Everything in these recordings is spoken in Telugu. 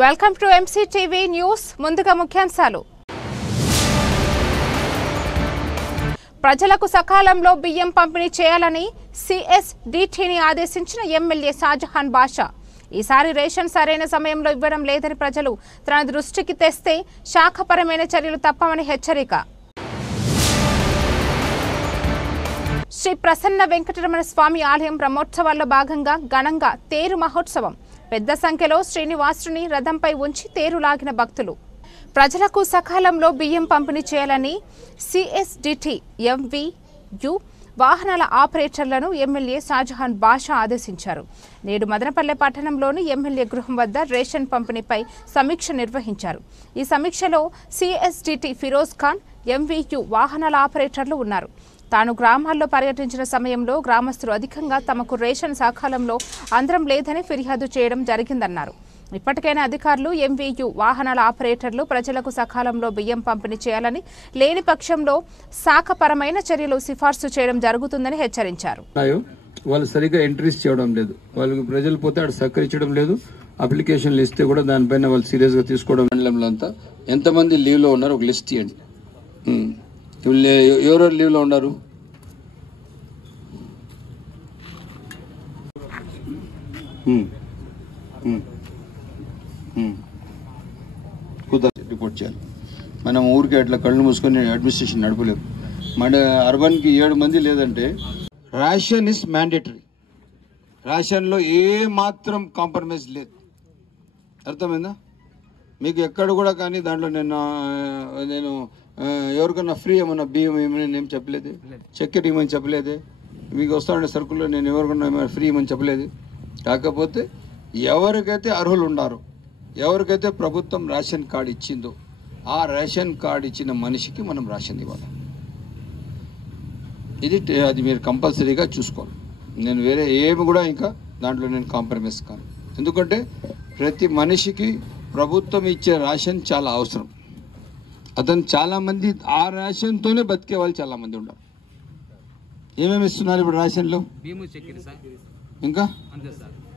Welcome to MCTV news. ముందుగా ముఖ్యాంశాలు. ప్రజలకు సకాలంలో బియ్యం పంపిణీ చేయాలని సిఎస్డిటిని ఆదేశించిన ఎమ్మెల్యే షాజహాన్ బాషా. ఈసారి రేషన్ సరైన సమయంలో ఇవ్వడం లేదని ప్రజలు తన దృష్టికి తెస్తే శాఖపరమైన చర్యలు తప్పవని హెచ్చరిక. శ్రీ ప్రసన్న వెంకటరమణ స్వామి ఆలయం బ్రహ్మోత్సవాల్లో భాగంగా ఘనంగా తేరు మహోత్సవం. పెద్ద సంఖ్యలో శ్రీనివాసుని రథంపై ఉంచి తేరు లాగిన భక్తులు. ప్రజలకు సకాలంలో బియ్యం పంపిణీ చేయాలని సిఎస్డిటి ఎంవియు వాహనాల ఆపరేటర్లను ఎమ్మెల్యే షాజహాన్ బాషా ఆదేశించారు. నేడు మదనపల్లె పట్టణంలోని ఎమ్మెల్యే గృహం వద్ద రేషన్ పంపిణీపై సమీక్ష నిర్వహించారు. ఈ సమీక్షలో సిఎస్డిటి ఫిరోజ్ ఖాన్, ఎంవియు వాహనాల ఆపరేటర్లు ఉన్నారు. తాను గ్రామాల్లో పర్యటించిన సమయంలో గ్రామస్తులు అధికంగా తమకు రేషన్ సకాలంలో అందరం లేదని ఫిర్యాదు చేయడం జరిగిందన్నారు. ఇప్పటికైనా అధికారులు, ఎంవియు వాహనాల ఆపరేటర్లు ప్రజలకు సకాలంలో బియ్యం పంపిణీ చేయాలని, లేని పక్షంలో శాఖపరమైన చర్యలు సిఫార్సు చేయడం జరుగుతుందని హెచ్చరించారు. వాళ్ళు సరిగ్గా ఎంట్రీస్ చేయడం లేదు, వాళ్ళకి ప్రజలు పోతే అక్కడ సహకరించడం లేదు. అప్లికేషన్లు ఇస్తే కూడా దానిపైన వాళ్ళు సీరియస్ గా తీసుకోవడం. మండలంలో అంతా ఎంతమంది లీవ్ లో ఉన్నారు ఒక లిస్ట్ ఇవ్వండి. ఎవరెవరు లీవ్ లో ఉన్నారు? రిపోర్ట్ చేయాలి. మనం ఊరికి అట్లా కళ్ళు మూసుకొని అడ్మినిస్ట్రేషన్ నడపలేము. మన అర్బన్కి 7 మంది లేదంటే రేషన్ ఇస్ మ్యాండేటరీ. రేషన్లో ఏ మాత్రం కాంప్రమైజ్ లేదు. అర్థమైందా? మీకు ఎక్కడ కూడా కానీ దాంట్లో నేను ఎవరికన్నా ఫ్రీ ఏమన్నా బియ్యం ఏమని ఏం చెప్పలేదు, చక్కెర ఏమని చెప్పలేదు. మీకు వస్తా ఉండే సరుకుల్లో నేను ఎవరికన్నా ఏమైనా ఫ్రీ ఏమని చెప్పలేదు. కాకపోతే ఎవరికైతే అర్హులు ఉన్నారో, ఎవరికైతే ప్రభుత్వం రేషన్ కార్డు ఇచ్చిందో ఆ రేషన్ కార్డు ఇచ్చిన మనిషికి మనం రేషన్ ఇవ్వాలి. అది మీరు కంపల్సరీగా చూసుకోవాలి. నేను వేరే ఏమి కూడా ఇంకా దాంట్లో నేను కాంప్రమైజ్ కాను. ఎందుకంటే ప్రతి మనిషికి ప్రభుత్వం ఇచ్చే రేషన్ చాలా అవసరం. అతను చాలామంది ఆ రేషన్తోనే బతికే వాళ్ళు చాలామంది ఉన్నారు. ఏమేమి ఇస్తున్నారు ఇప్పుడు రేషన్లో? ఇంకా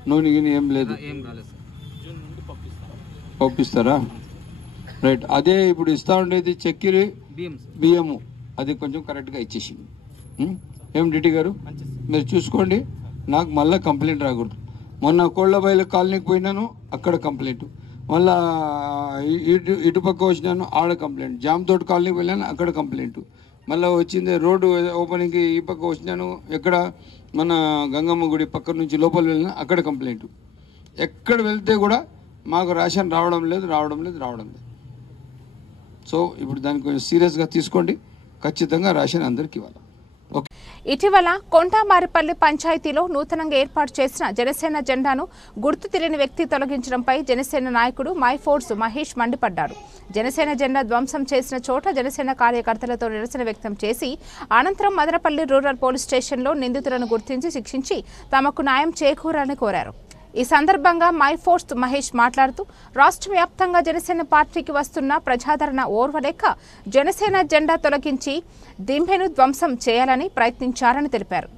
నూనె గిన్నె ఏం లేదు, పంపిస్తారా? రైట్. అదే ఇప్పుడు ఇస్తా ఉండేది చక్కెర, బియ్యము, అది కొంచెం కరెక్ట్గా ఇచ్చేసింది. ఏం డిటి గారు మీరు చూసుకోండి, నాకు మళ్ళీ కంప్లైంట్ రాకూడదు. మొన్న కోళ్ళబయలు కాలనీకి పోయినాను, అక్కడ కంప్లైంట్. మళ్ళా ఇటుపక్క వచ్చినాను, ఆడ కంప్లైంట్. జామతోట కాలనీకి వెళ్ళాను, అక్కడ కంప్లైంట్. మళ్ళీ వచ్చింది రోడ్డు ఓపెనింగ్కి ఈ పక్క వచ్చినాను, ఎక్కడ మన గంగమ్మ గుడి పక్క నుంచి లోపల వెళ్ళినా అక్కడ కంప్లైంట్. ఎక్కడ వెళ్తే కూడా మాకు రేషన్ రావడం లేదు. సో ఇప్పుడు దాన్ని కొంచెం సీరియస్గా తీసుకోండి. ఖచ్చితంగా రేషన్ అందరికి ఇవ్వాలి. ఇటీవల కొంటామారిపల్లి పంచాయతీలో నూతనంగా ఏర్పాటు చేసిన జనసేన జెండాను గుర్తు తెలియని వ్యక్తి తొలగించడంపై జనసేన నాయకుడు మైఫోర్స్ మహేష్ మండిపడ్డారు. జనసేన జెండా ధ్వంసం చేసిన చోట జనసేన కార్యకర్తలతో నిరసన వ్యక్తం చేసి అనంతరం మదనపల్లి రూరల్ పోలీస్ స్టేషన్లో నిందితులను గుర్తించి శిక్షించి తమకు న్యాయం చేకూరాలని కోరారు. ఈ సందర్భంగా మైఫోర్స్ మహేష్ మాట్లాడుతూ రాష్ట్ర వ్యాప్తంగా జనసేన పార్టీకి వస్తున్న ప్రజాదరణ ఓర్వలేక జనసేన జెండా తొలగించి దింపెను ధ్వంసం చేయాలని ప్రయత్నించారని తెలిపారు.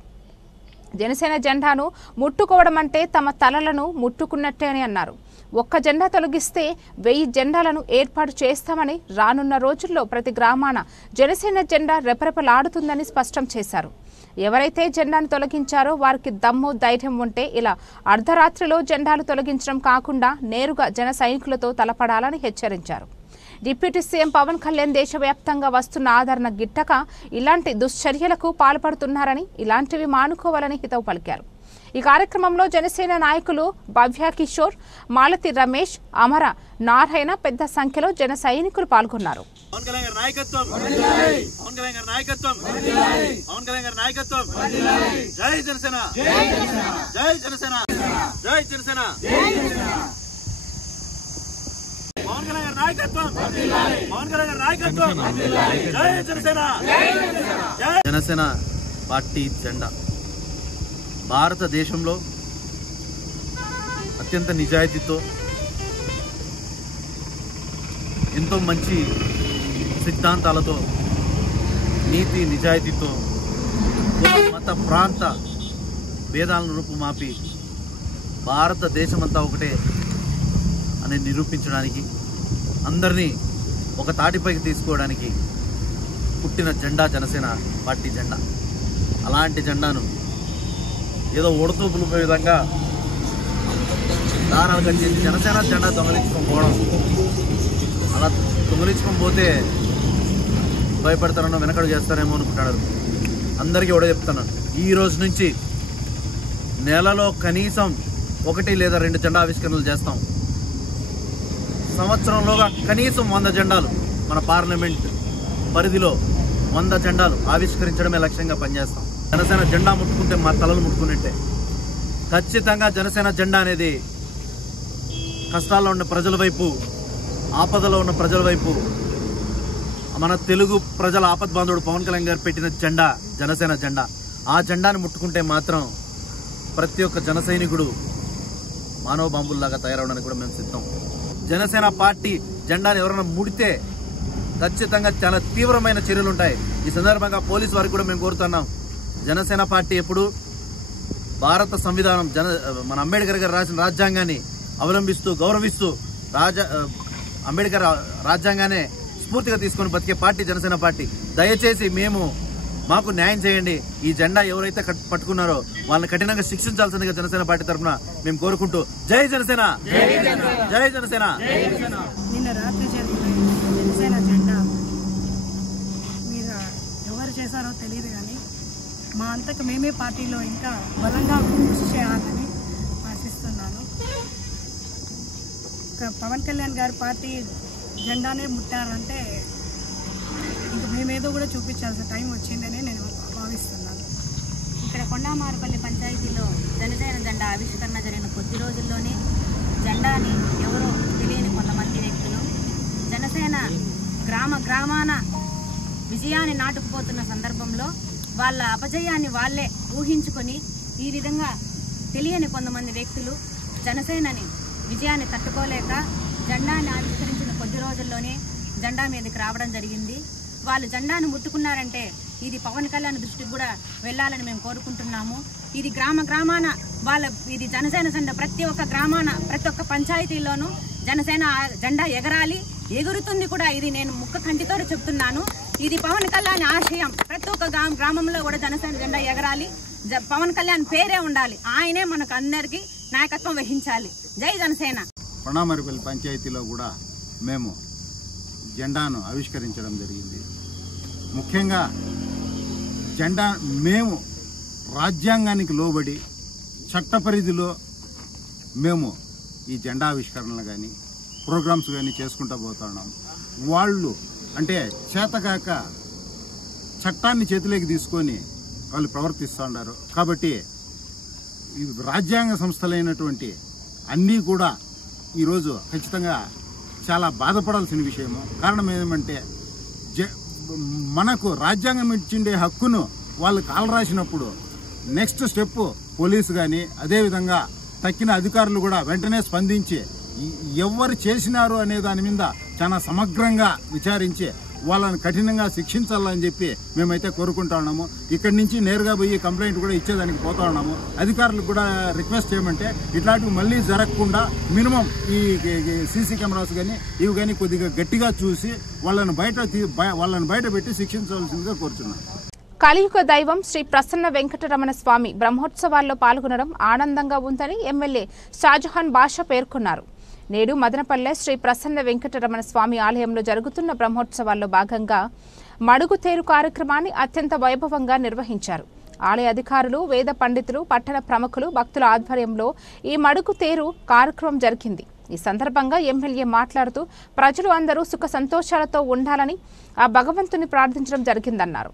జనసేన జెండాను ముట్టుకోవడం అంటే తమ తలలను ముట్టుకున్నట్టే అని అన్నారు. ఒక్క జెండా తొలగిస్తే 1000 జెండాలను ఏర్పాటు చేస్తామని, రానున్న రోజుల్లో ప్రతి గ్రామాన జనసేన జెండా రెపరెపలాడుతుందని స్పష్టం చేశారు. ఎవరైతే జెండాను తొలగించారో వారికి దమ్ము, ధైర్యం ఉంటే ఇలా అర్ధరాత్రిలో జెండాలు తొలగించడం కాకుండా నేరుగా జన సైనికులతో తలపడాలని హెచ్చరించారు. డిప్యూటీ సీఎం పవన్ కళ్యాణ్ దేశవ్యాప్తంగా వస్తున్న ఆదరణ గిట్టక ఇలాంటి దుశ్చర్యలకు పాల్పడుతున్నారని, ఇలాంటివి మానుకోవాలని హితవు పలికారు. ఈ కార్యక్రమంలో జనసేన నాయకులు భవ్య కిషోర్, మాలతి రమేష్, అమర నారాయణ పెద్ద సంఖ్యలో జన సైనికులు పాల్గొన్నారు. జనసేన పార్టీ జెండా భారతదేశంలో అత్యంత నిజాయితీతో, ఎంతో మంచి సిద్ధాంతాలతో, నీతి నిజాయితీతో, మత ప్రాంత భేదాలను రూపుమాపి భారతదేశమంతా ఒకటే అని నిరూపించడానికి, అందరినీ ఒక తాటిపైకి తీసుకోవడానికి పుట్టిన జెండా జనసేన పార్టీ జెండా. అలాంటి జెండాను ఏదో ఉడతూపులు విధంగా దారాలు కట్టేసి జనసేన జెండా దొంగలించుకొని పోవడం, అలా దొంగలించుకొని పోతే భయపడతారనో వెనకడు చేస్తారేమో అనుకుంటున్నారు. అందరికీ కూడా చెప్తున్నాను, ఈ రోజు నుంచి నెలలో కనీసం 1 లేదా 2 జెండా ఆవిష్కరణలు చేస్తాం. సంవత్సరంలోగా కనీసం 100 జెండాలు మన పార్లమెంట్ పరిధిలో 100 జెండాలు ఆవిష్కరించడమే లక్ష్యంగా పనిచేస్తాం. జనసేన జెండా ముట్టుకుంటే మా తలలు ముట్టుకున్నట్టే. ఖచ్చితంగా జనసేన జెండా అనేది కష్టాల్లో ఉన్న ప్రజల వైపు, ఆపదలో ఉన్న ప్రజల వైపు, మన తెలుగు ప్రజల ఆపద్బాంధవుడు పవన్ కళ్యాణ్ గారు పెట్టిన జెండా జనసేన జెండా. ఆ జెండాను ముట్టుకుంటే మాత్రం ప్రతి ఒక్క జన సైనికుడు మానవ బాంబుల్లాగా తయారవడానికి కూడా మేము సిద్ధం. జనసేన పార్టీ జెండాను ఎవరైనా ముడితే ఖచ్చితంగా చాలా తీవ్రమైన చర్యలు ఉంటాయి. ఈ సందర్భంగా పోలీసు వారికి కూడా మేము కోరుతున్నాం, జనసేన పార్టీ ఎప్పుడు భారత సంవిధానం మన అంబేద్కర్ గారు రాసిన రాజ్యాంగాన్ని అవలంబిస్తూ గౌరవిస్తూ అంబేద్కర్ రాజ్యాంగానే స్ఫూర్తిగా తీసుకొని బతికే పార్టీ జనసేన పార్టీ. దయచేసి మాకు న్యాయం చేయండి. ఈ జెండా ఎవరైతే పట్టుకున్నారో వాళ్ళని కఠినంగా శిక్షించాల్సిందిగా జనసేన పార్టీ తరఫున మేము కోరుకుంటూ, జై జనసేన, జై జనసేన. నిన్న రాత్రి జరిగిన జనసేన జెండా మీద ఎవరు చేశారో తెలియదు, కానీ మా అంతకు మేమే పార్టీలో ఇంకా బలంగా కృషి చేయాలని ఆశిస్తున్నాను. పవన్ కళ్యాణ్ గారి పార్టీ జెండానే ముట్టారంటే ఇంకా మేమేదో కూడా చూపించాల్సిన టైం వచ్చిందని నేను భావిస్తున్నాను. ఇక్కడ కొండామారుపల్లి పంచాయతీలో జనసేన జెండా ఆవిష్కరణ జరిగిన కొద్ది రోజుల్లోనే జెండాని ఎవరో తెలియని కొంతమంది వ్యక్తులు జనసేన గ్రామాన విజయాన్ని నాటుకుపోతున్న సందర్భంలో వాళ్ళ అపజయాన్ని వాళ్ళే ఊహించుకొని ఈ విధంగా తెలియని కొంతమంది వ్యక్తులు జనసేనని విజయాన్ని తట్టుకోలేక జెండాని ఆవిష్కరించిన కొద్ది రోజుల్లోనే జెండా మీదకి రావడం జరిగింది. వాళ్ళు జెండాను ముట్టుకున్నారంటే ఇది పవన్ కళ్యాణ్ దృష్టికి కూడా వెళ్ళాలని మేము కోరుకుంటున్నాము. ఇది గ్రామాన ఇది జనసేన జెండా ప్రతి ఒక్క గ్రామాన ప్రతి ఒక్క పంచాయతీలోనూ జనసేన జెండా ఎగరాలి, ఎగురుతుంది కూడా. ఇది నేను ముక్క కంటితో చెప్తున్నాను. ఇది పవన్ కళ్యాణ్ ఆశయం. ప్రతి ఒక్క గ్రామంలో కూడా జనసేన జెండా ఎగరాలి, పవన్ కళ్యాణ్ పేరే ఉండాలి, ఆయనే మనకు అందరికీ నాయకత్వం వహించాలి. జై జనసేన. కొండామారుపల్లి పంచాయతీలో కూడా మేము జెండాను ఆవిష్కరించడం జరిగింది. ముఖ్యంగా జెండా మేము రాజ్యాంగానికి లోబడి చట్ట పరిధిలో మేము ఈ జెండా ఆవిష్కరణలు కానీ ప్రోగ్రామ్స్ కానీ చేసుకుంటూ పోతున్నాం. వాళ్ళు అంటే చేతగాక చట్టాన్ని చేతిలోకి తీసుకొని వాళ్ళు ప్రవర్తిస్తూ ఉన్నారు. కాబట్టి ఈ రాజ్యాంగ సంస్థలైనటువంటి అన్నీ కూడా ఈరోజు ఖచ్చితంగా చాలా బాధపడాల్సిన విషయము. కారణం ఏమంటే మనకు రాజ్యాంగం ఇచ్చిండే హక్కును వాళ్ళు కాలు రాసినప్పుడు నెక్స్ట్ స్టెప్ పోలీసు కానీ అదేవిధంగా తక్కిన అధికారులు కూడా వెంటనే స్పందించి ఎవరు చేసినారు అనే దాని మీద చాలా సమగ్రంగా విచారించి వాళ్ళని కఠినంగా శిక్షించాలని చెప్పి మేమైతే కోరుకుంటా ఉన్నాము. ఇక్కడి నుంచి నేరుగా పోయి కంప్లైంట్ కూడా ఇచ్చేదానికి పోతా ఉన్నాము. అధికారులకు కూడా రిక్వెస్ట్ చేయమంటే ఇట్లాంటివి మళ్ళీ జరగకుండా మినిమం ఈ సీసీ కెమెరాస్ కానీ ఇవి కానీ కొద్దిగా గట్టిగా చూసి వాళ్ళని బయట పెట్టి శిక్షించవలసిందిగా కోరుతున్నాను. కలియుగ దైవం శ్రీ ప్రసన్న వెంకటరమణ స్వామి బ్రహ్మోత్సవాల్లో పాల్గొనడం ఆనందంగా ఉందని ఎమ్మెల్యే షాజహాన్ బాషా పేర్కొన్నారు. నేడు మదనపల్లె శ్రీ ప్రసన్న వెంకటరమణ స్వామి ఆలయంలో జరుగుతున్న బ్రహ్మోత్సవాల్లో భాగంగా మడుగుతేరు కార్యక్రమాన్ని అత్యంత వైభవంగా నిర్వహించారు. ఆలయ అధికారులు, వేద పండితులు, పట్టణ ప్రముఖులు, భక్తుల ఆధ్వర్యంలో ఈ మడుగుతేరు కార్యక్రమం జరిగింది. ఈ సందర్భంగా ఎమ్మెల్యే మాట్లాడుతూ ప్రజలు అందరూ సుఖ సంతోషాలతో ఉండాలని ఆ భగవంతుని ప్రార్థించడం జరిగిందన్నారు.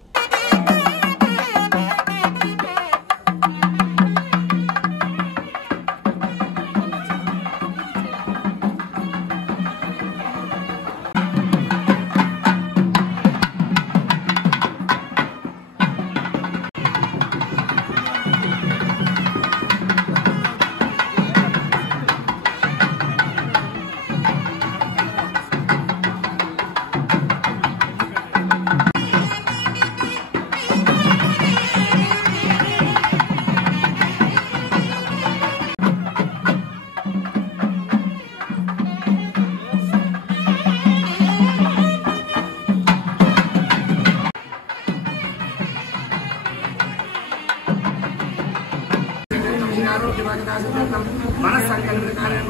आरोग्यवादिदासिद्धं मनस्संकल्पितकार्यं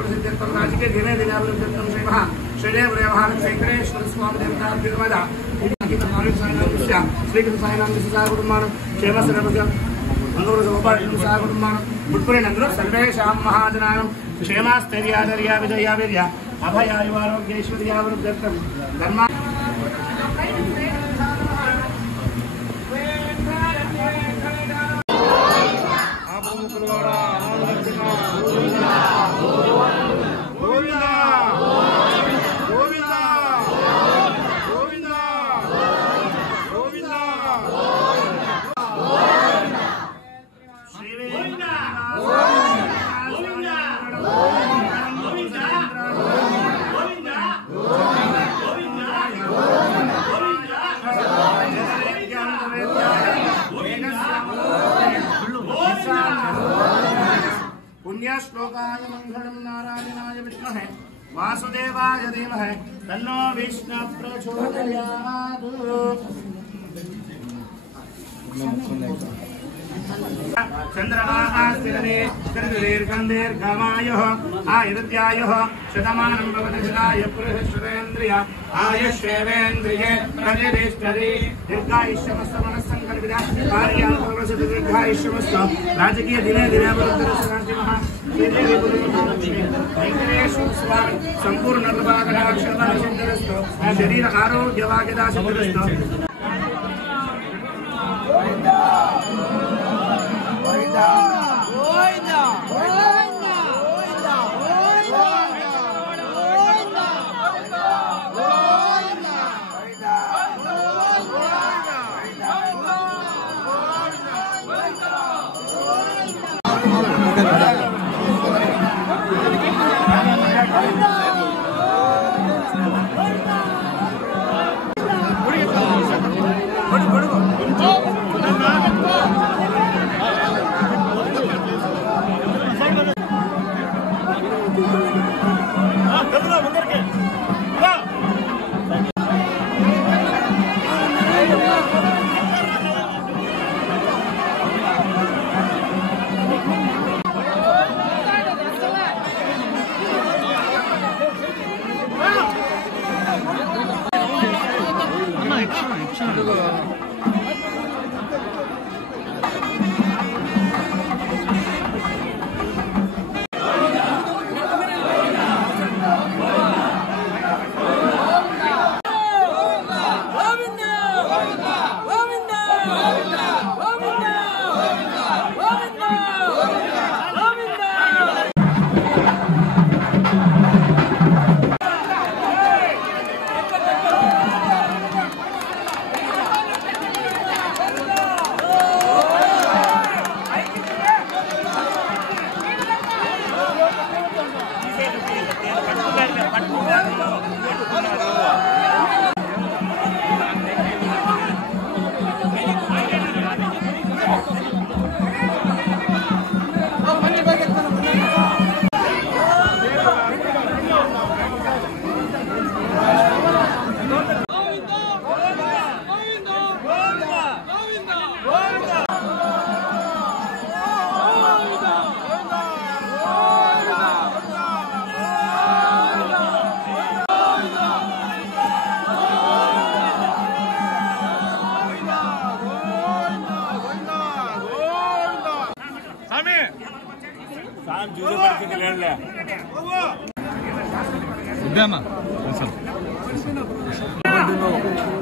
राजकीय दिने दिने अभिवृद्धिं श्रीमः श्रीदेवदेवहार वेंकटेश्वर स्वामी देवता श्रीकृष्ण साईनाम सागुरुमान क्षेमसर्वजन सागुरुमान मुट्पुरिनंदरु सर्वेषां महाजनानां क्षेमास्थैर्याधर्या विजया वीर्या अभयायुवारोग्यैश्वर्यावृद्ध्यर्थं धर्मा पुण्यश्लोकाय मंगलम नारायणाय विद्महे वासुदेवाय धीमहि तन्नो विष्णु प्रचोदयात्। चंद्रमास्तिरने चंद्रदीर्घमायुः आयुर्द्यायुः शतमानं भवति शताय पुरुषेन्द्रिय आयुष्येवेन्द्रिये प्रतिष्ठति दीर्घायुष्यमस्तु मनस्संकल्पिता कार्यानुभवसति दीर्घायुष्यमस्तु राजकीय दिने दिने अवरुद्धरसनासिमः श्रीदेवी गुरुमहालक्ष्मी वेंकटेश्वर स्वामी संपूर्ण कृपाकटाक्षसिद्धिरस्तु शरीर आरोग्यवाग्यदासिद्धिरस्तु।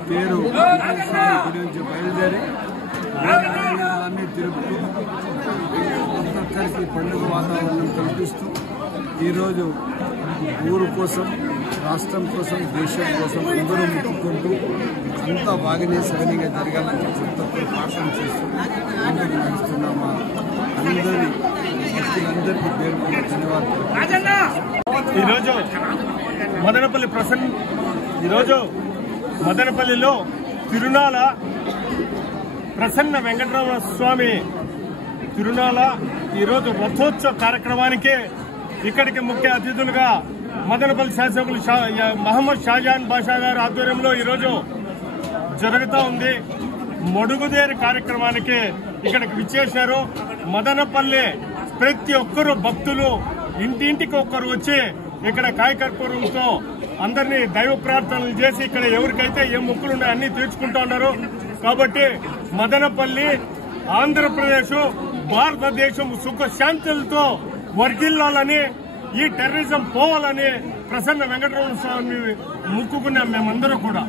పేరు గుడి నుంచి బయలుదేరి అన్ని తిరుగుతూ ఒక్కొక్కరికి పండుగ వాతావరణం కల్పిస్తూ ఈరోజు ఊరు కోసం, రాష్ట్రం కోసం, దేశం కోసం అందరూ ముట్టుకుంటూ అంతా బాగానే సగనిగా జరగాలని చెప్పి ప్రార్థన చేస్తూ ముందుకు నడుస్తున్న మా అందరి భక్తులందరికీ పేర్కొన్న ధన్యవాదాలు. ఈరోజు మదనపల్లిలో తిరునాల ప్రసన్న వెంకటరమణ స్వామి తిరునాల ఈరోజు రథోత్సవ కార్యక్రమానికి ఇక్కడికి ముఖ్య అతిథులుగా మదనపల్లి శాసకులు మహమ్మద్ షాజహాన్ బాషా గారి ఆధ్వర్యంలో ఈరోజు జరుగుతూ ఉంది. మడుగుదేరి కార్యక్రమానికి ఇక్కడికి విచ్చేశారు. మదనపల్లి ప్రతి ఒక్కరు భక్తులు ఇంటింటికి ఒక్కరు వచ్చి ఇక్కడ కాయకర్పూరంతో అందరినీ దైవ ప్రార్థనలు చేసి ఇక్కడ ఎవరికైతే ఏ మొక్కులు ఉన్నాయో అన్ని తీర్చుకుంటూ ఉన్నారు. కాబట్టి మదనపల్లి ఆంధ్రప్రదేశ్ భారతదేశం సుఖశాంతులతో వర్ధిల్లాలని, ఈ టెర్రరిజం పోవాలని ప్రసన్న వెంకటరమణ స్వామి మొక్కుకున్నాం మేమందరం కూడా.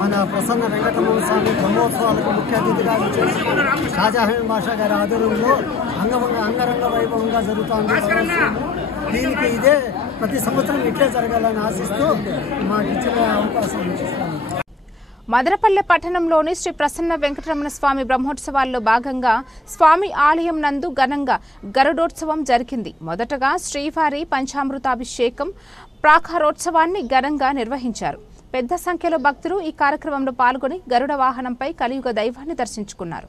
మన ప్రసన్న వెంకటరమణ స్వామి బ్రహ్మోత్సవాలకు ముఖ్య అతిథిగా చేసి షాజహాన్ బాషా గారి ఆధ్వర్యంలో అంగరంగ వైభవంగా జరుగుతుంది. దీనికి ఇదే ప్రతి సంవత్సరం ఇట్లే జరగాలని ఆశిస్తూ మాకు ఇచ్చిన అవకాశం ఇస్తున్నాను. మదనపల్లె పట్టణంలోని శ్రీ ప్రసన్న వెంకటరమణ స్వామి బ్రహ్మోత్సవాల్లో భాగంగా స్వామి ఆలయం నందు ఘనంగా గరుడోత్సవం జరిగింది. మొదటగా శ్రీవారి పంచామృతాభిషేకం ప్రాకారోత్సవాన్ని ఘనంగా నిర్వహించారు. పెద్ద సంఖ్యలో భక్తులు ఈ కార్యక్రమంలో పాల్గొని గరుడ వాహనంపై కలియుగ దైవాన్ని దర్శించుకున్నారు.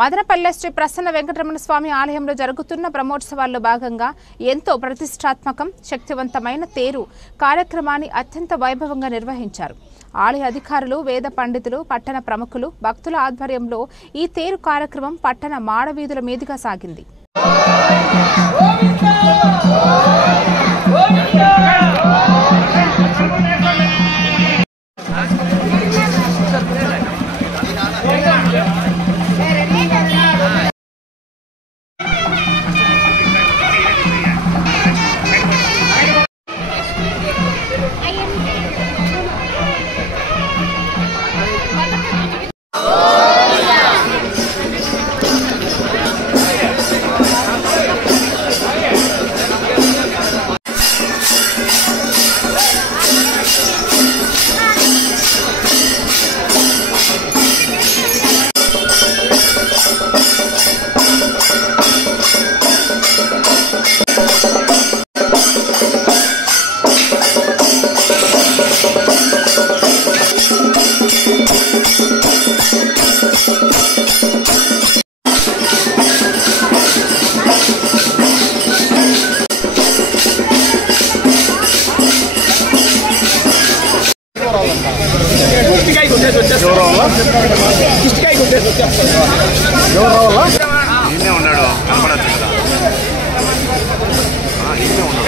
మదనపల్లె శ్రీ ప్రసన్న వెంకటరమణ స్వామి ఆలయంలో జరుగుతున్న బ్రహ్మోత్సవాల్లో భాగంగా ఎంతో ప్రతిష్టాత్మకం శక్తివంతమైన తేరు కార్యక్రమాన్ని అత్యంత వైభవంగా నిర్వహించారు. ఆలయ అధికారులు, వేద పండితులు, పట్టణ ప్రముఖులు, భక్తుల ఆధ్వర్యంలో ఈ తేరు కార్యక్రమం పట్టణ మాడవీధుల మీదుగా సాగింది. ఈయనే ఉన్నాడు కనపడచ్చు కదా ఈయనే ఉన్నాడు.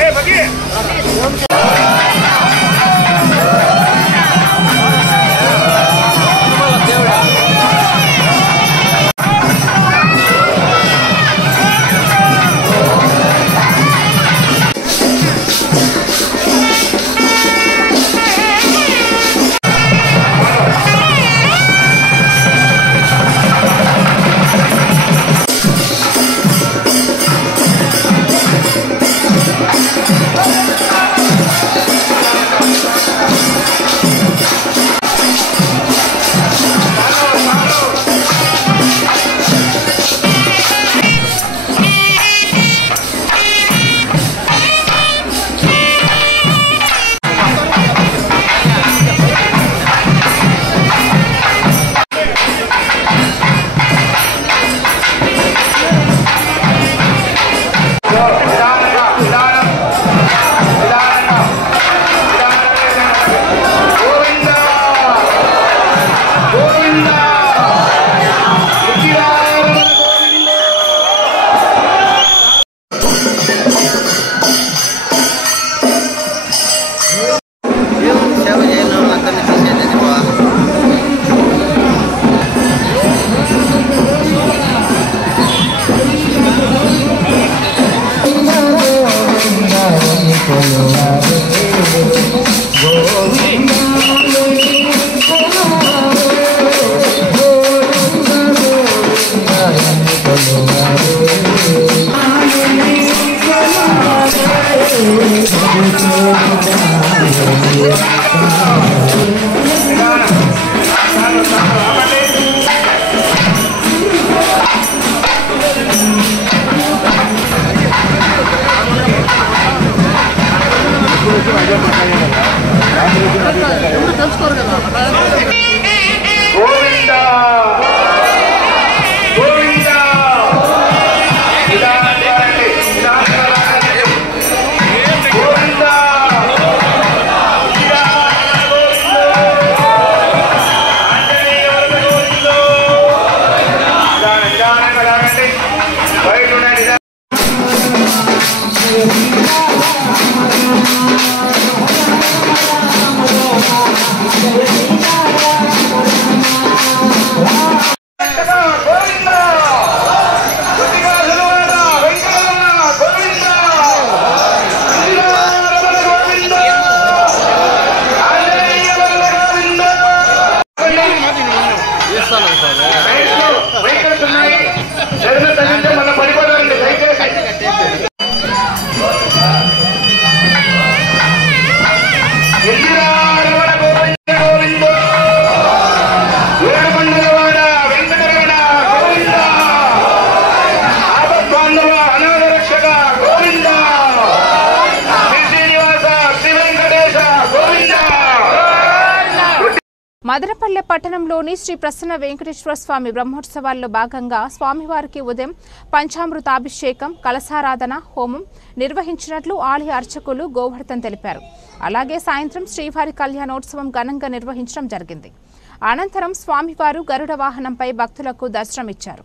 మదనపల్లె పట్టణంలోని శ్రీ ప్రసన్న వెంకటేశ్వర స్వామి బ్రహ్మోత్సవాల్లో భాగంగా స్వామివారికి ఉదయం పంచామృతాభిషేకం, కలశారాధన, హోమం నిర్వహించినట్లు ఆలయ అర్చకులు గోవర్ధన్ తెలిపారు. అలాగే సాయంత్రం శ్రీవారి కళ్యాణోత్సవం ఘనంగా నిర్వహించడం జరిగింది. అనంతరం స్వామివారు గరుడ వాహనంపై భక్తులకు దర్శనమిచ్చారు.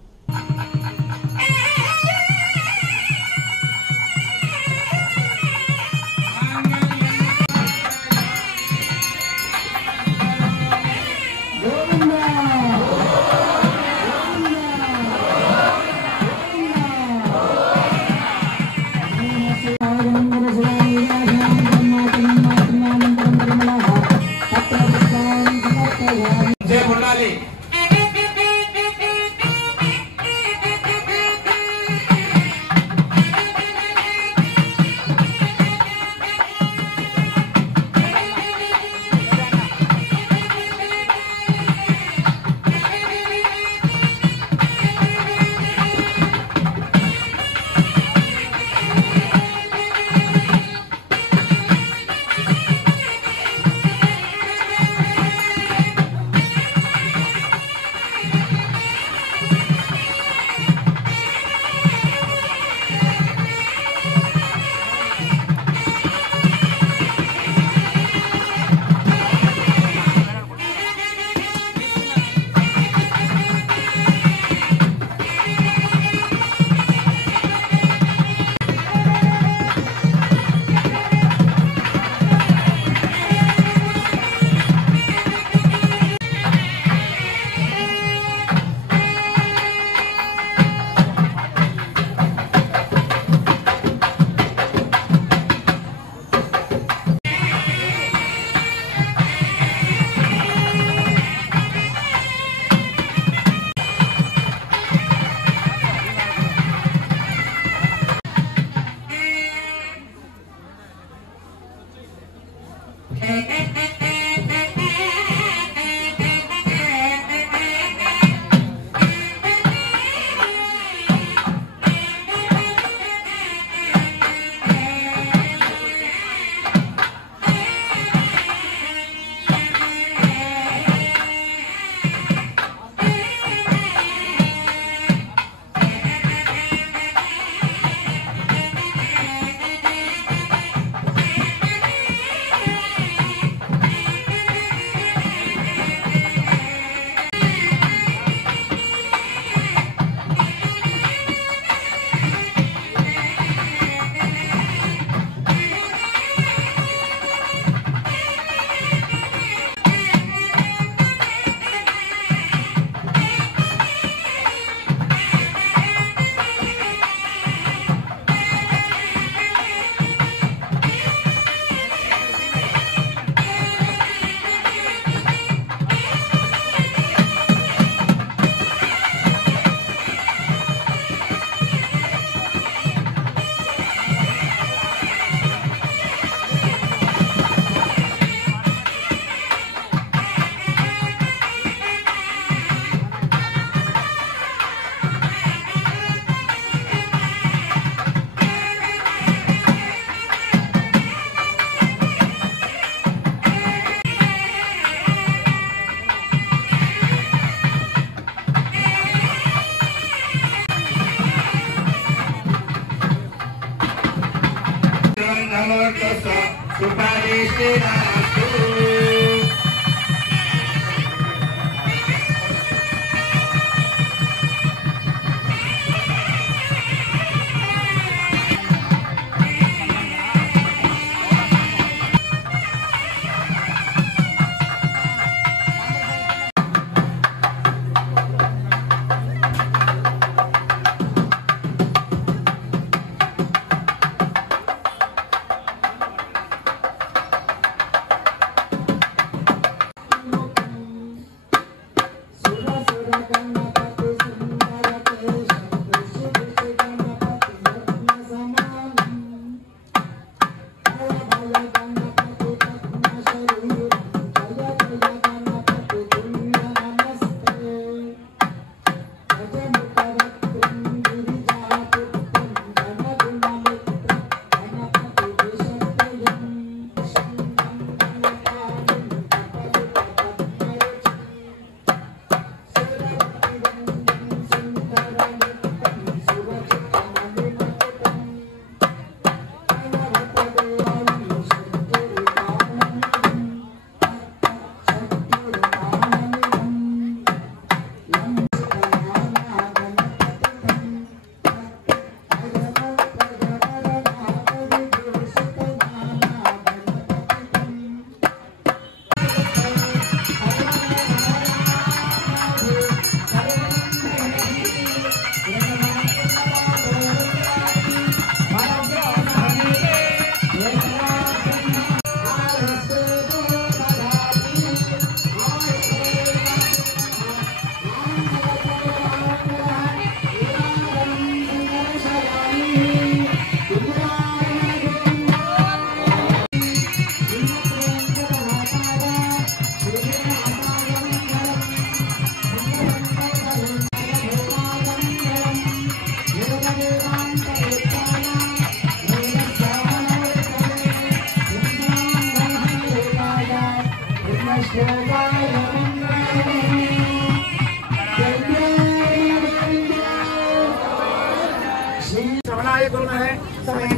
श्रवणाय कुर्महे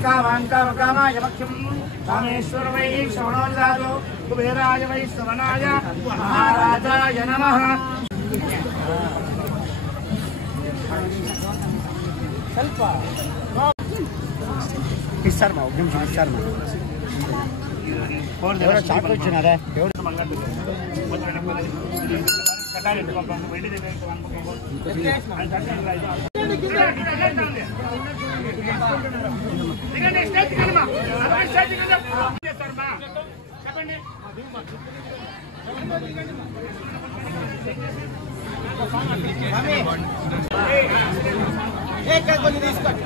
कामाय वक्ष्यं कामेश्वर वै श्रवणो ददातु कुबेराय वै श्रवणाय महाराजाय नमः। చాకు ఇచ్చినారే కొంచెం తీసుకోండి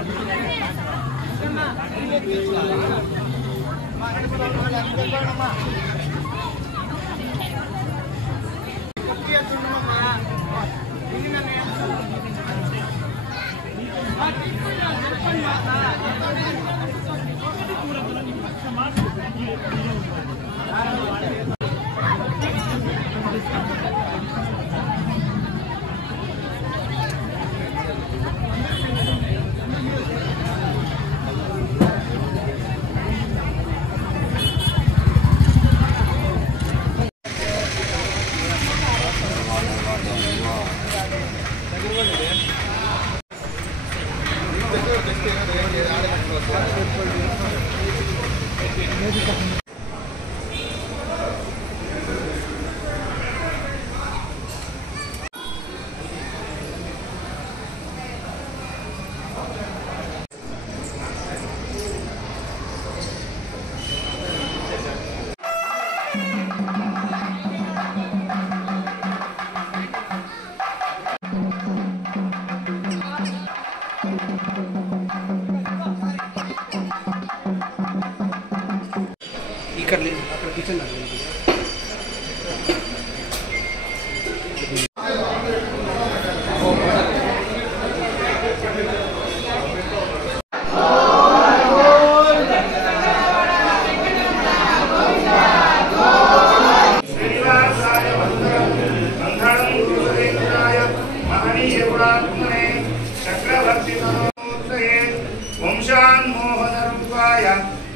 ఇక్కడ లేదు, అక్కడ కిచెన్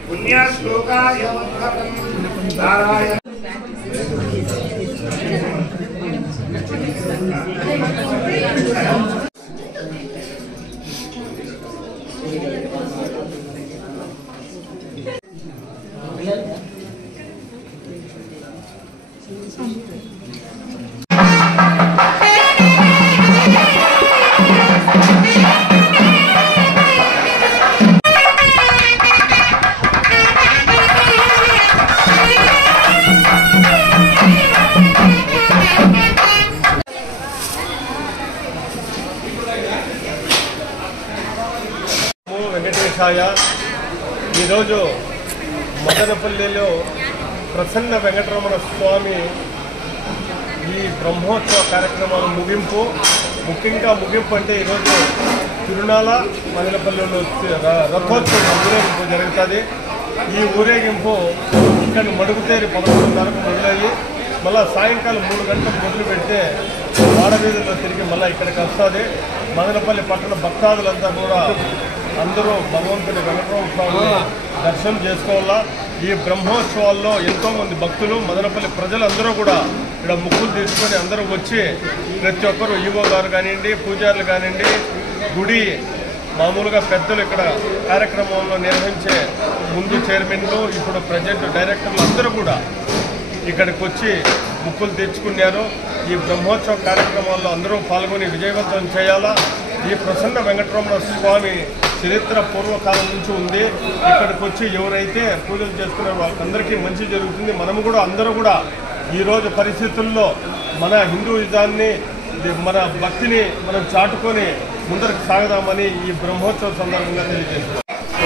పుణ్యశ్లోకాయ నారాయణ వెంకటేశాయ. ఈరోజు మదనపల్లిలో ప్రసన్న వెంకటరమణ స్వామి ఈ బ్రహ్మోత్సవ కార్యక్రమాల ముగింపు. ముఖ్యంగా ముగింపు అంటే ఈరోజు తిరునాళ మదనపల్లిలో రథోత్సవం ఊరేగింపు జరుగుతుంది. ఈ ఊరేగింపు ఇక్కడ మడుగుతేరి 11:30కు మొదలయ్యి మళ్ళీ సాయంకాలం 3 గంటలకు మొదలు పెడితే వాడవీధుల్లో తిరిగి మళ్ళీ ఇక్కడికి వస్తుంది. మదనపల్లి పట్టణ భక్తాదులంతా కూడా అందరూ భగవంతుని వెంకటరమణ స్వామిని దర్శనం చేసుకోవాలా. ఈ బ్రహ్మోత్సవాల్లో ఎంతోమంది భక్తులు మదనపల్లి ప్రజలందరూ కూడా ఇక్కడ ముక్కులు తీసుకొని అందరూ వచ్చి ప్రతి ఒక్కరు ఈవో గారు కానివ్వండి, పూజారులు కానివ్వండి, గుడి మామూలుగా పెద్దలు ఇక్కడ కార్యక్రమంలో నిర్వహించే ముందు చైర్మన్లు, ఇప్పుడు ప్రజెంట్ డైరెక్టర్లు అందరూ కూడా ఇక్కడికి వచ్చి ముక్కులు తెచ్చుకున్నారు. ఈ బ్రహ్మోత్సవ కార్యక్రమాల్లో అందరూ పాల్గొని విజయవంతం చేయాలా. ఈ ప్రసన్న వెంకటరమణ స్వామి చరిత్ర పూర్వకాలం నుంచి ఉంది. ఇక్కడికి వచ్చి ఎవరైతే పూజలు చేసుకున్నారో వాళ్ళకందరికీ మంచి జరుగుతుంది. మనము కూడా అందరూ కూడా ఈరోజు పరిస్థితుల్లో మన హిందూయిజాన్ని, మన భక్తిని మనం చాటుకొని ముందరకు సాగదామని ఈ బ్రహ్మోత్సవ సందర్భంగా తెలియజేస్తున్నాం.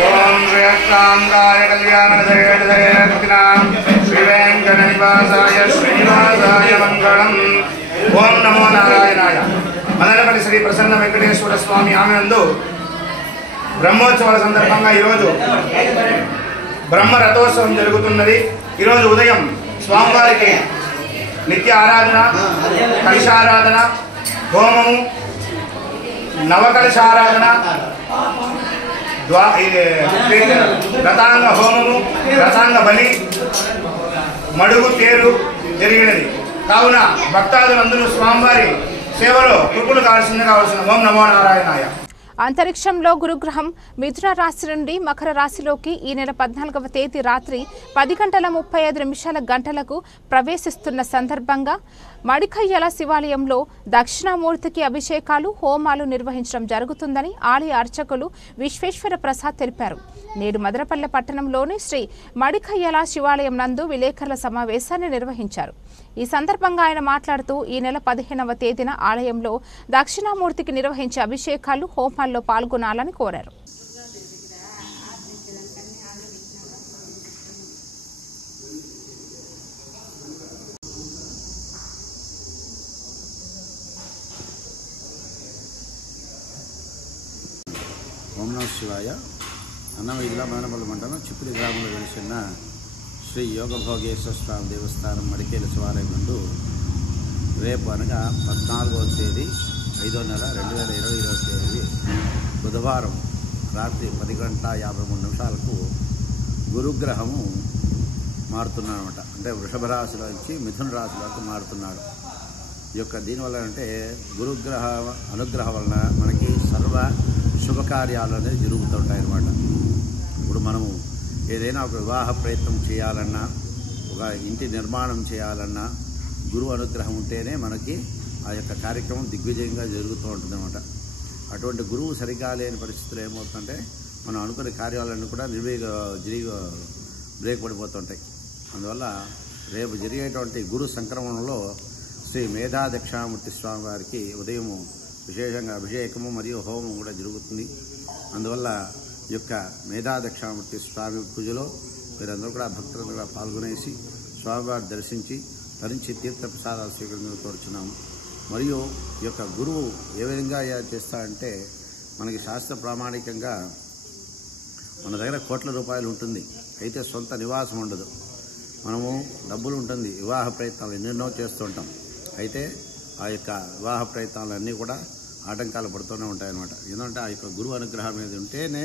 ఓం శ్రీకాంతాయ కళ్యాణదయనాం శ్రీ వెంకట నివాసాయ శ్రీనివాసాయ మంగళం. ఓం నమో నారాయణాయ. మదనపల్లి శ్రీ ప్రసన్న వెంకటేశ్వర స్వామి ఆలయంలో బ్రహ్మోత్సవాల సందర్భంగా ఈరోజు బ్రహ్మ రథోత్సవం జరుగుతున్నది. ఈరోజు ఉదయం స్వామివారికి నిత్య ఆరాధన, కలశారాధన, హోమము, నవకలశారాధన, రథాంగ హోమము, రథాంగ బలి, మడుగు తేరు జరిగినది. కావున భక్తాదులందరూ స్వామివారి సేవలో కృపలు కావాల్సిందిగా కావాల్సిన. ఓం నమో నారాయణాయ. అంతరిక్షంలో గురుగ్రహం మిథున రాశి నుండి మకర రాశిలోకి ఈ నెల 14వ తేదీ రాత్రి 10:35 ప్రవేశిస్తున్న సందర్భంగా మడికయ్యల శివాలయంలో దక్షిణామూర్తికి అభిషేకాలు, హోమాలు నిర్వహించడం జరుగుతుందని ఆలయ అర్చకులు విశ్వేశ్వర ప్రసాద్ తెలిపారు. నేడు మదనపల్లె పట్టణంలోని శ్రీ మడికయ్యల శివాలయం నందు విలేకరుల సమావేశాన్ని నిర్వహించారు. ఈ సందర్భంగా ఆయన మాట్లాడుతూ ఈ నెల 15వ తేదీన ఆలయంలో దక్షిణామూర్తికి నిర్వహించే అభిషేకాలు, హోమాల్లో పాల్గొనాలని కోరారు. ఓం నమః శివాయ. అన్నమయ్య జిల్లా మదనపల్లి మండలం చిప్పుడి గ్రామంలో వెలిసిన శ్రీ యోగభోగేశ్వర స్వామి దేవస్థానం మడికేల శివాలయం నందు రేపు అనగా 14వ తేదీ 5వ నెల 2021వ తేదీ బుధవారం రాత్రి 10:53 గురుగ్రహము మారుతున్నాడు అనమాట. అంటే వృషభ రాశిలో నుంచి మిథున రాశిలోకి మారుతున్నాడు. ఈ యొక్క దీనివల్ల అంటే గురుగ్రహ అనుగ్రహం వలన మనకి సర్వ శుభకార్యాలు అనేది జరుగుతుంటాయి అన్నమాట. ఇప్పుడు మనము ఏదైనా ఒక వివాహ ప్రయత్నం చేయాలన్నా, ఒక ఇంటి నిర్మాణం చేయాలన్నా గురువు అనుగ్రహం ఉంటేనే మనకి ఆ యొక్క కార్యక్రమం దిగ్విజయంగా జరుగుతూ ఉంటుంది అన్నమాట. అటువంటి గురువు సరిగా లేని పరిస్థితులు ఏమవుతుందంటే మనం అనుకునే కార్యాలన్నీ కూడా బ్రేక్ పడిపోతుంటాయి. అందువల్ల రేపు జరిగేటువంటి గురు సంక్రమణలో శ్రీ మేధా దక్షిణామూర్తి స్వామి వారికి ఉదయం విశేషంగా అభిషేకము మరియు హోమం కూడా జరుగుతుంది. అందువల్ల ఈ యొక్క మేధా దక్షిణామూర్తి స్వామి పూజలో మీరందరూ కూడా భక్తులందరూ కూడా పాల్గొనేసి స్వామివారి దర్శించి ధరించి తీర్థ ప్రసాదాలు స్వీకరించడం కోరుచున్నాము. మరియు ఈ యొక్క గురువు ఏ విధంగా చేస్తారంటే మనకి శాస్త్ర ప్రామాణికంగా మన దగ్గర కోట్ల రూపాయలు ఉంటుంది, అయితే సొంత నివాసం ఉండదు. మనము డబ్బులు ఉంటుంది, వివాహ ప్రయత్నాలు ఎన్నెన్నో చేస్తుంటాం, అయితే ఆ యొక్క వివాహ ప్రయత్నాలన్నీ కూడా ఆటంకాలు పడుతూనే ఉంటాయన్నమాట. ఎందుకంటే ఆ యొక్క గురువు అనుగ్రహం అనేది ఉంటేనే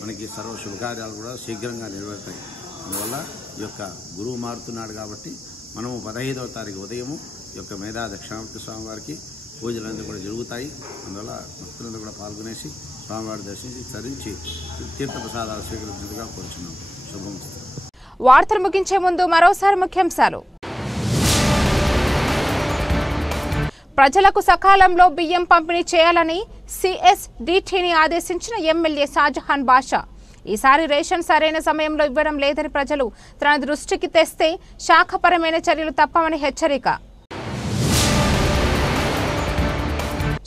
మనకి సర్వ శుభకార్యాలు కూడా శీఘ్రంగా నెరవేరుతాయి. అందువల్ల ఈ యొక్క గురువు మారుతున్నాడు కాబట్టి మనము 15వ తారీఖు ఉదయము ఈ యొక్క మేధా దక్షిణామూర్తి స్వామివారికి పూజలందరూ కూడా జరుగుతాయి. అందువల్ల భక్తులందరూ కూడా పాల్గొనేసి స్వామివారి దర్శించి తరించి తీర్థప్రసాదాలు స్వీకరించినట్టుగా కోరుచున్నాం. శుభం. వార్తలు ముగించే ముందు మరోసారి ముఖ్యాంశాలు. ప్రజలకు సకాలంలో బియ్యం పంపిణీ చేయాలని సిఎస్డిటిని ఆదేశించిన ఎమ్మెల్యే షాజహాన్ బాషా. ఈసారి రేషన్ సరైన సమయంలో ఇవ్వడం లేదని ప్రజలు తన దృష్టికి తెస్తే శాఖపరమైన చర్యలు తప్పవని హెచ్చరిక.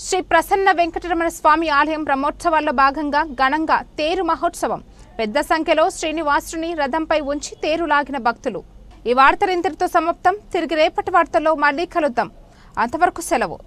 శ్రీ ప్రసన్న వెంకటరమణ స్వామి ఆలయం బ్రహ్మోత్సవాల్లో భాగంగా ఘనంగా తేరు మహోత్సవం. పెద్ద సంఖ్యలో శ్రీనివాసుని రథంపై ఉంచి తేరు లాగిన భక్తులు. ఈ వార్తలు ఇంతటితో సమాప్తం. తిరిగి రేపటి వార్తల్లో మళ్ళీ కలుద్దాం. అంతవరకు సెలవు.